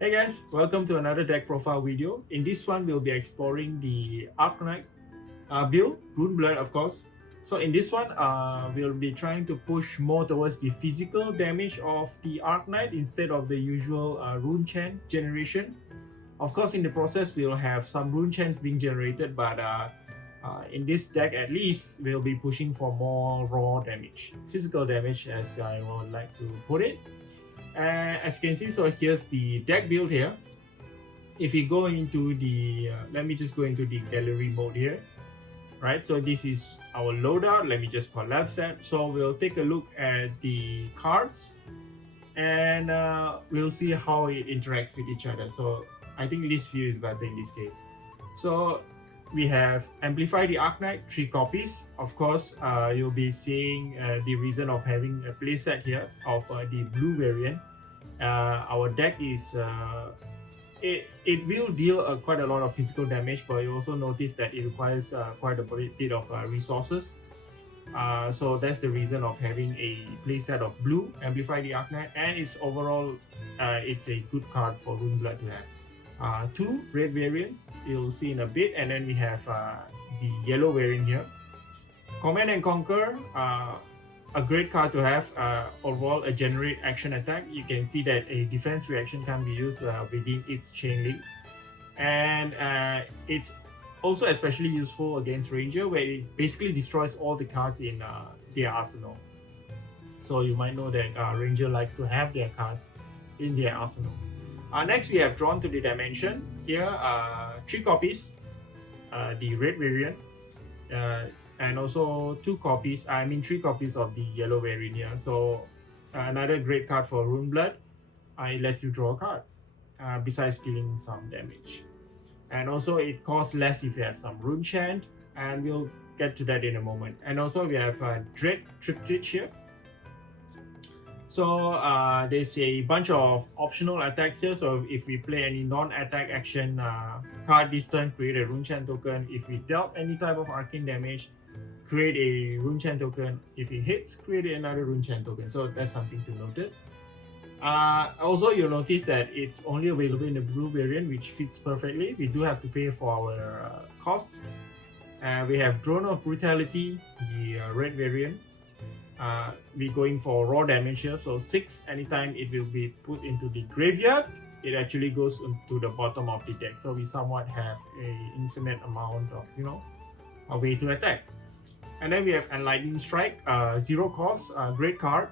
Hey guys, welcome to another deck profile video. In this one, we'll be exploring the Arknight build, Rune Blood of course. So in this one, we'll be trying to push more towards the physical damage of the Arknight instead of the usual Rune Chain generation. Of course, in the process, we'll have some Rune Chains being generated, but in this deck at least, we'll be pushing for more raw damage, physical damage as I would like to put it. As you can see, so here's the deck build here. If we go into the, let me just go into the gallery mode here, right? So this is our loadout. Let me just collapse that. So we'll take a look at the cards and we'll see how it interacts with each other. So I think this view is better in this case. So we have Amplify the Arknight, 3 copies. Of course, you'll be seeing the reason of having a playset here of the blue variant. Our deck is it will deal quite a lot of physical damage, but you also notice that it requires quite a bit of resources. So that's the reason of having a playset of blue, Amplify the Arknight, and it's overall it's a good card for Rune Blood to have. 2 red variants you'll see in a bit, and then we have the yellow variant here. Command and Conquer, a great card to have. Overall, a generate action attack. You can see that a defense reaction can be used within its chain link, and it's also especially useful against Ranger, where it basically destroys all the cards in their arsenal. So you might know that Ranger likes to have their cards in their arsenal. Next, we have Drawn to the Dimension. Here, 3 copies, the red variant, and also 3 copies of the yellow variant here. So another great card for Rune Blood. It lets you draw a card, besides dealing some damage. And also it costs less if you have some Rune Chant, and we'll get to that in a moment. And also we have Dread Triptych here. So there's a bunch of optional attacks here. So if we play any non-attack action card this turn, create a Rune Chant token. If we dealt any type of arcane damage, create a Rune Chant token. If it hits, create another Rune Chant token. So that's something to note. Also, you'll notice that it's only available in the blue variant, which fits perfectly. We do have to pay for our cost. We have Drone of Brutality, the red variant. We're going for raw damage here, so 6. Anytime it will be put into the graveyard, it actually goes to the bottom of the deck. So we somewhat have a infinite amount of, a way to attack. And then we have Enlightening Strike, 0 cost, great card.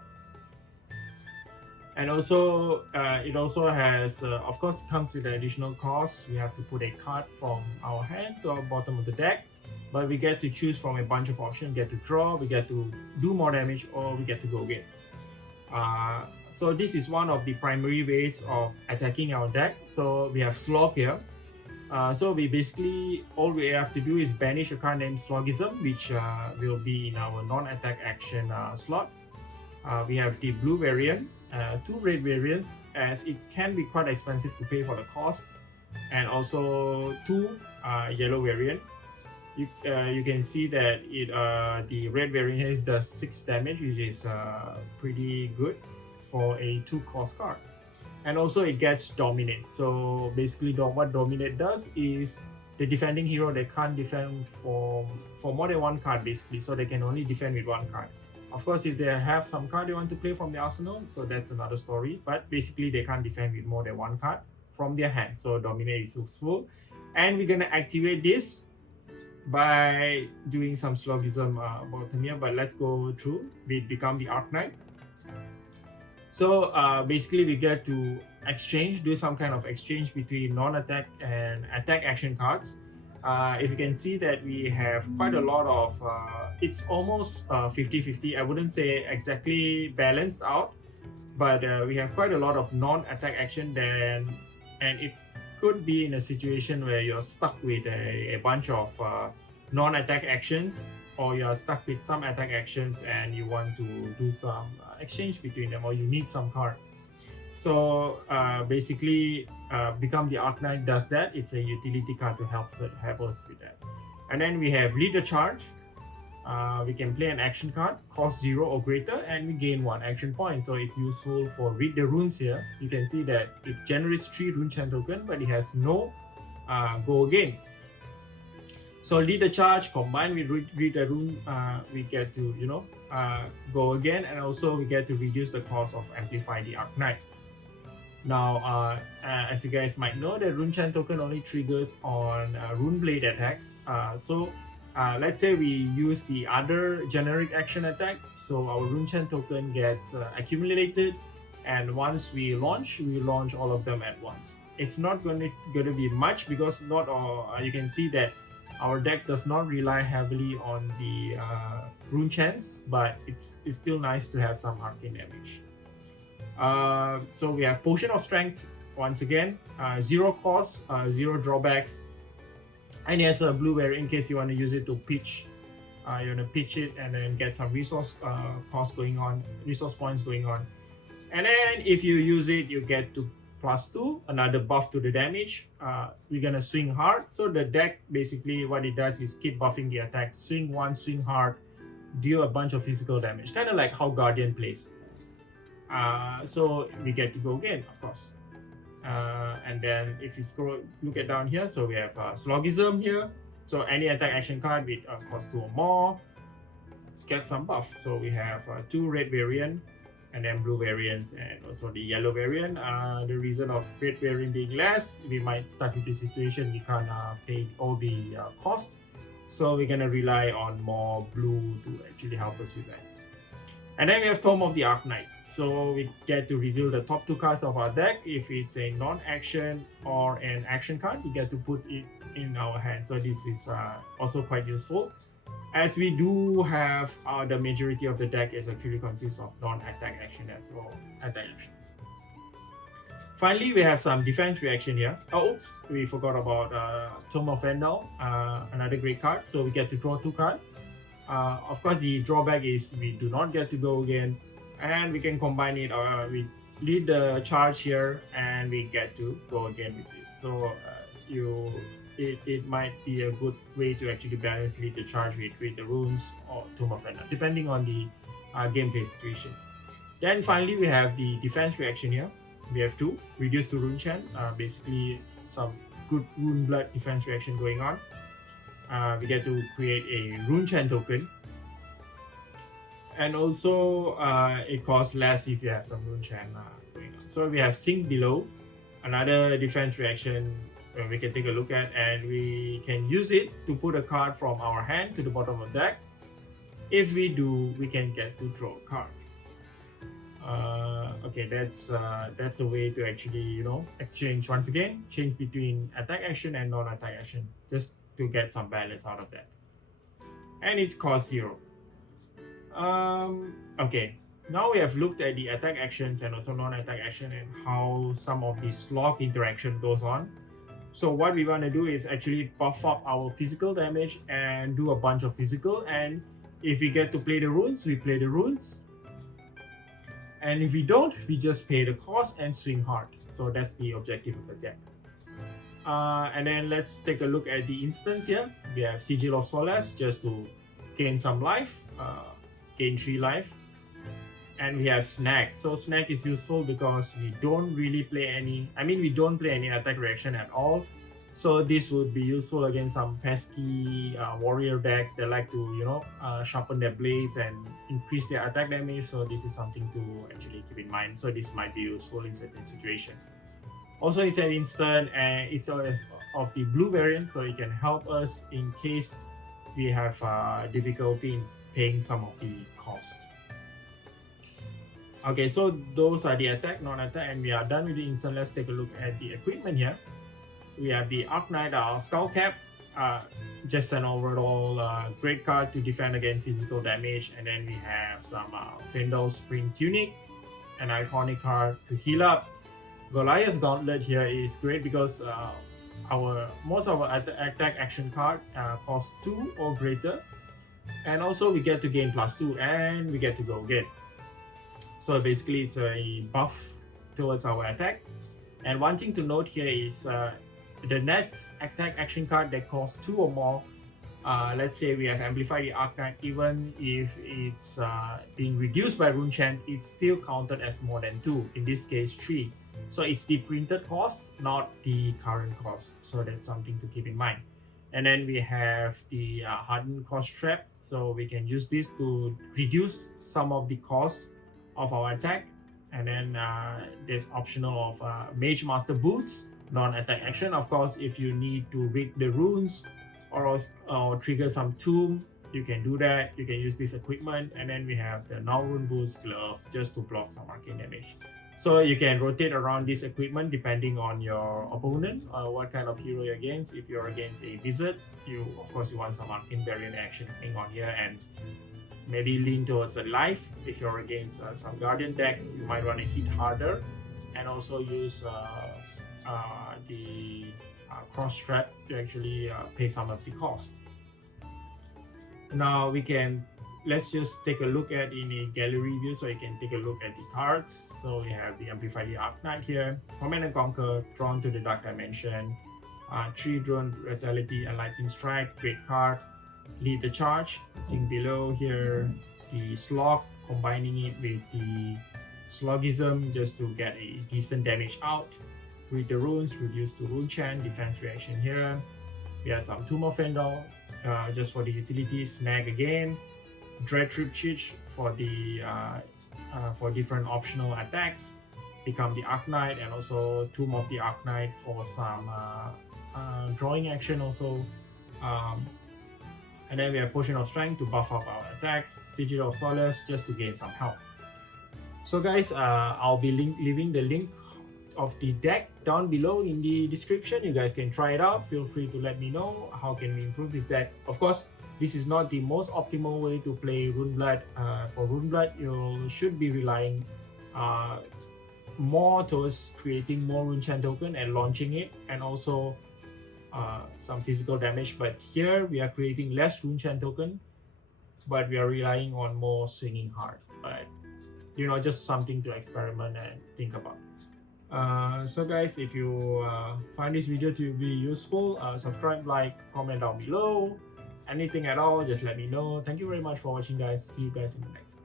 And also, it also has, of course, it comes with additional costs. We have to put a card from our hand to our bottom of the deck, but we get to choose from a bunch of options. We get to draw, we get to do more damage, or we get to go again. So this is one of the primary ways of attacking our deck. So we have Slog here. So we basically, all we have to do is banish a card named Sloggism, which will be in our non-attack action slot. We have the blue variant, 2 red variants, as it can be quite expensive to pay for the cost, and also 2 yellow variant. You can see that it the red variant does 6 damage, which is pretty good for a 2 cost card. And also it gets Dominate. So basically what Dominate does is the defending hero, they can't defend for more than 1 card basically, so they can only defend with 1 card. Of course, if they have some card they want to play from the arsenal, so that's another story, but basically they can't defend with more than 1 card from their hand, so Dominate is useful. And we're gonna activate this by doing some Sloggism bottom here, but let's go through. We become the Arknight. So basically we get to do some kind of exchange between non-attack and attack action cards. If you can see that we have quite a lot of, it's almost 50-50. I wouldn't say exactly balanced out, but we have quite a lot of non-attack action then, and it could be in a situation where you're stuck with a bunch of non-attack actions, or you're stuck with some attack actions and you want to do some exchange between them, or you need some cards. So basically, Become the Arknight does that. It's a utility card to help us with that. And then we have Lead the Charge. we can play an action card, cost 0 or greater, and we gain 1 action point. So it's useful for read the runes here. You can see that it generates 3 rune chant token, but it has no go again. So lead the charge combined with read the rune, we get to go again, and also we get to reduce the cost of amplify the Arknight. Now, as you guys might know, the rune chant token only triggers on rune blade attacks. Let's say we use the other generic action attack, so our rune chant token gets accumulated, and once we launch all of them at once. It's not going to be much because not all, you can see that our deck does not rely heavily on the rune chants, but it's still nice to have some arcane damage. So we have Potion of Strength once again, 0 cost, 0 drawbacks, and it has a blue variant in case you want to use it to pitch. You want to pitch it and then get some resource cost going on, resource points going on, and then if you use it, you get to +2, another buff to the damage. We're gonna swing hard. So the deck basically what it does is keep buffing the attack, swing 1, swing hard, deal a bunch of physical damage, kind of like how Guardian plays. So we get to go again, of course. And then if you look at down here, so we have Sloggism here. So any attack action card with cost 2 or more get some buff. So we have 2 red variant, and then blue variants, and also the yellow variant. The reason of red variant being less, we might start with the situation we can't pay all the cost. So we're gonna rely on more blue to actually help us with that. And then we have Tome of the Arknight. So we get to reveal the top 2 cards of our deck. If it's a non-action or an action card, we get to put it in our hand. So this is also quite useful, as we do have the majority of the deck is actually consists of non-attack action as well, attack actions. Finally, we have some defense reaction here. Oh, oops, we forgot about Tome of Vandal, another great card. So we get to draw 2 cards. Of course, the drawback is we do not get to go again, and we can combine it, or we lead the charge here, and we get to go again with this. So it might be a good way to actually balance lead the charge with the runes or Tome of Vandal, depending on the gameplay situation. Then finally, we have the defense reaction here. We have 2, reduce to rune chant, basically some good rune blood defense reaction going on. We get to create a rune chant token, and also it costs less if you have some rune chant going on. So we have Sink Below, another defense reaction we can take a look at, and we can use it to put a card from our hand to the bottom of the deck. If we do, we can get to draw a card. Okay, that's a way to actually exchange once again, change between attack action and non-attack action, just to get some balance out of that. And it's cost 0. Okay, now we have looked at the attack actions and also non-attack action and how some of the slog interaction goes on. So what we want to do is actually buff up our physical damage and do a bunch of physical, and if we get to play the runes, we play the runes, and if we don't, we just pay the cost and swing hard. So that's the objective of the deck. And then let's take a look at the instance here. We have Sigil of Solace just to gain some life, gain 3 life. And we have Snag. So Snag is useful because we don't really play any, we don't play any attack reaction at all. So this would be useful against some pesky warrior decks that like to, sharpen their blades and increase their attack damage. So this is something to actually keep in mind. So this might be useful in certain situations. Also, it's an instant, and it's always of the blue variant, so it can help us in case we have difficulty in paying some of the cost. Okay, so those are the attack, non-attack, and we are done with the instant. Let's take a look at the equipment here. We have the Arknight Skull Cap, just an overall great card to defend against physical damage, and then we have some Vandal Spring Tunic, an iconic card to heal up. Goliath Gauntlet here is great because most of our attack action card cost 2 or greater, and also we get to gain +2 and we get to go again. So basically it's a buff towards our attack. And one thing to note here is the next attack action card that costs 2 or more let's say we have amplified the Arknight, even if it's being reduced by rune chant, it's still counted as more than 2, in this case 3. So it's the printed cost, not the current cost. So that's something to keep in mind. And then we have the hardened cost trap. So we can use this to reduce some of the cost of our attack. And then there's optional of Mage Master Boots, non-attack action. Of course, if you need to read the runes or trigger some tomb, you can do that. You can use this equipment. And then we have the Now Rune Boost Glove just to block some arcane damage. So you can rotate around this equipment depending on your opponent, what kind of hero you're against. If you're against a wizard, you want some arcane barrier action happening on here, and maybe lean towards a life. If you're against some guardian deck, you might want to hit harder, and also use the cross strap to actually pay some of the cost. Now let's just take a look at in a gallery view, so you can take a look at the cards. So we have the Amplify the Arknight here, Command and Conquer, Drawn to the Dark Dimension, 3 Drone Vitality and Lightning Strike, great card. Lead the Charge, seeing below here the Slog, combining it with the Sloggism just to get a decent damage out. Read the runes, reduce to rune chant, defense reaction here. We have some Tomb of Fendel, just for the utility, Snag again. Dread Trip Chich for the for different optional attacks, become the Arknight, and also Tomb of the Arknight for some drawing action also. And then we have Potion of Strength to buff up our attacks, Sigil of Solace just to gain some health. So guys, I'll be leaving the link of the deck down below in the description. You guys can try it out. Feel free to let me know how can we improve this deck. Of course, this is not the most optimal way to play Runeblood. For Runeblood, you should be relying more towards creating more rune chant token and launching it, and also some physical damage. But here we are creating less rune chant token, but we are relying on more swinging hard. But just something to experiment and think about. So guys, if you find this video to be useful, subscribe, like, comment down below. Anything at all, just let me know. Thank you very much for watching, guys. See you guys in the next one.